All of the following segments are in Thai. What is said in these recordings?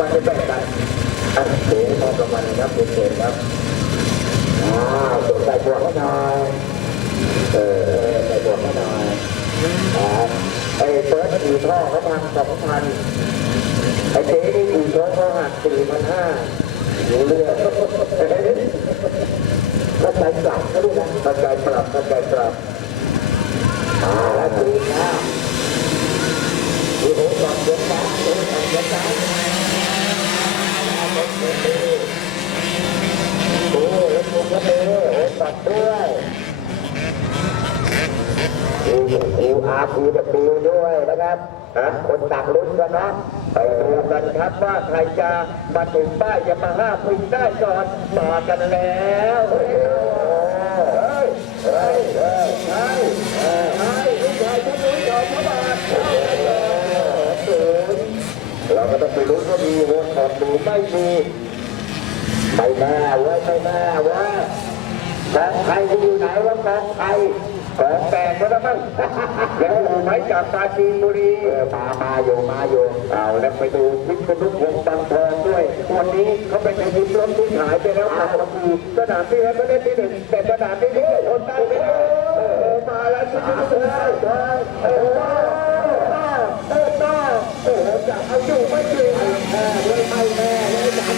วัลได้แบ่งกันอันสูงมอบรางวัลนะครับคุณเศษครับอ้าวสนใจบวกให้หน่อยเออใส่บวกให้หน่อยครับไอ้เบิร์ดขี่ท่อเขาพันสองพันไอ้เจ๊นี่ขี่ท่อเขาหักสี่พันห้ารู้เรื่องเข้าใจปรับเขาด้วยนะเข้าใจปรับเข้าใจปรับอ่าแล้วดีแล้วดูโอ้ยเดี๋ยวจ้าเดี๋ยวจ้าเดี๋ยวจ้าโอ้ยแล้วมุกแล้วเด้อโอ้ยปรับด้วยดูดูอาร์ดูดับดูด้วยนะครับนะคนต่างลุ้นกันนะไปดูกันครับว่าใครจะมาถึงป้ายจะมาห้าพิงได้ก่อนมากันแล้ว ต้องไปลุ้นว่ามีวงขอบดูไม่มีไม่แน่เว้ยไม่แน่เว้ยกองไทยอยู่ไหนวะกองไทยกองแตกแล้วมั้งยังอยู่ไหมจากปาจีนบุรีมามาอยู่มาอยู่เอาแล้วไปดูพิษณุพงศ์ตังทองด้วยวันนี้เขาไปในทีมล้มที่หายไปแล้วครับก็คือสนามที่แล้วก็ได้ที่หนึ่งแต่สนามที่นี่คนตั้งไปแล้วมาแล้วพิษณุพงศ์ตังทองเออมาเออมาโอ้โหจะเอาอยู่ไม่อยู่แม่ เลยไม่แม่เลยจับไม่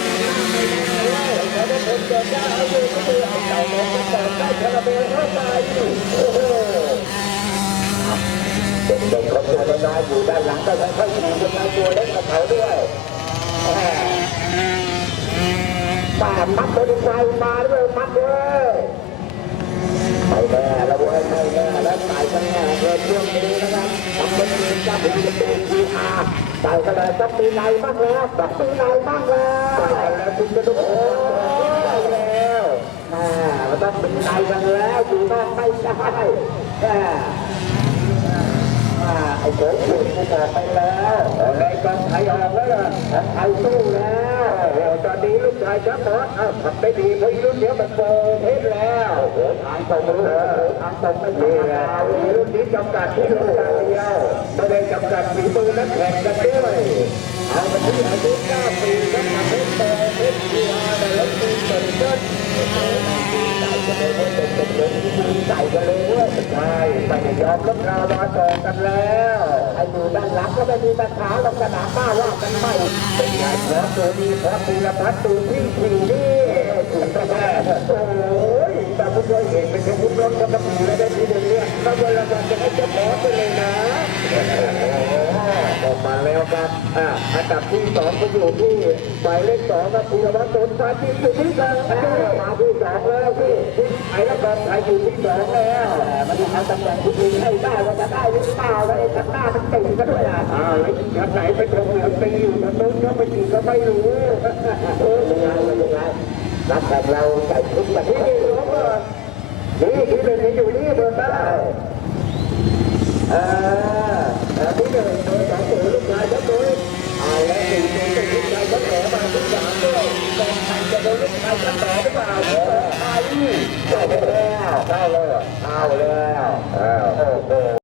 แม่เลยขอได้คนเกิดได้เอาอยู่ไม่อยู่เอาเก่าลงมาเปิดได้คาราเบลเข้าไปโอ้โหเด็กๆคนตัวน้อยอยู่ด้านหลังก็ยังค่อยๆอยู่กันตัวเล็กกับเขาด้วยป่ามัดตัวดีใจมาด้วยมัดเลยไม่แน่แล้วเว้ยไม่แน่แล้วตายกันแน่เลยช่วงนี้นะครับทำเป็นทีมเจ้าหญิงเป็นทีมอา ตายกันเลยต้องมีในบ้างแล้วต้องมีในบ้างแล้วตายกันแล้วคุณกระต้องโอ้ยแล้วแม่เราต้องมีในกันแล้วอยู่นอกไม่ได้แม่ ไอ้โขงถูกกูบอกไปแล้วในกองไทยออกแล้วล่ะของไทยสู้แล้วโอ้ตอนนี้ลูกชายชักบอสอ้าวทำได้ดีเพราะอีรุ่งเดี๋ยวมันโตเพชรแล้วโอ้โหทางตรงรู้ทางตรงไม่ดีแล้วอีรุ่นนี้จำกัดที่ลูกตาเดียวไม่ได้จำกัดฝีมือนักแข่งกันด้วยเอาไปที่อายุ9ปี ไม่ยอมลดราวาต่อกันแล้วไอ้อยู่ด้านหลังก็ไม่มีปัญหาลงสนามบ้าว่ากันไม่เป็นไงขอตัวดีขอปีละพัดตูที่สี่นี่ถูกต้องแน่โอ้ยแต่ผู้ช่วยเห็นเป็นคนรถก็ต้องอยู่ในได้ทีเดียวเนี่ยก็เวลาจะให้เจ้าขอไปเลยนะออกมาแล้วครับอ่าอันดับที่สองก็อยู่ที่หมายเลขสองครับพีรวัดตรโดนฟ้าจีนอยู่ที่สองมาที่สองแล้วพี่ไอ้ละครไทยอยู่ที่สองแล้วมันจะทำตำแหน่งที่ดีให้ได้ว่าจะได้หรือเปล่าแล้วไอ้ข้างหน้ามันติดกันด้วยอะอ้าวไอ้ข้างไหนไปตรงเหลือตีอยู่ทางโน้นก็ไปอยู่ก็ไม่รู้เออยังไงยังไงรับแต่เราใส่ชุดแบบนี้นี่รู้ป่ะนี่ที่หนึ่งอยู่นี่เบอร์เก้าเออที่หนึ่งเบอร์สองตัวลูกชายก็ตัวเอาแล้วสี่ตัวลูกชายก็แหมมาทุกอย่างด้วยกองทัพจะโดนลูกชายก็ต่อหรือเปล่า ไปเข้าแล้วเข้าแล้วเอาแล้วอ้า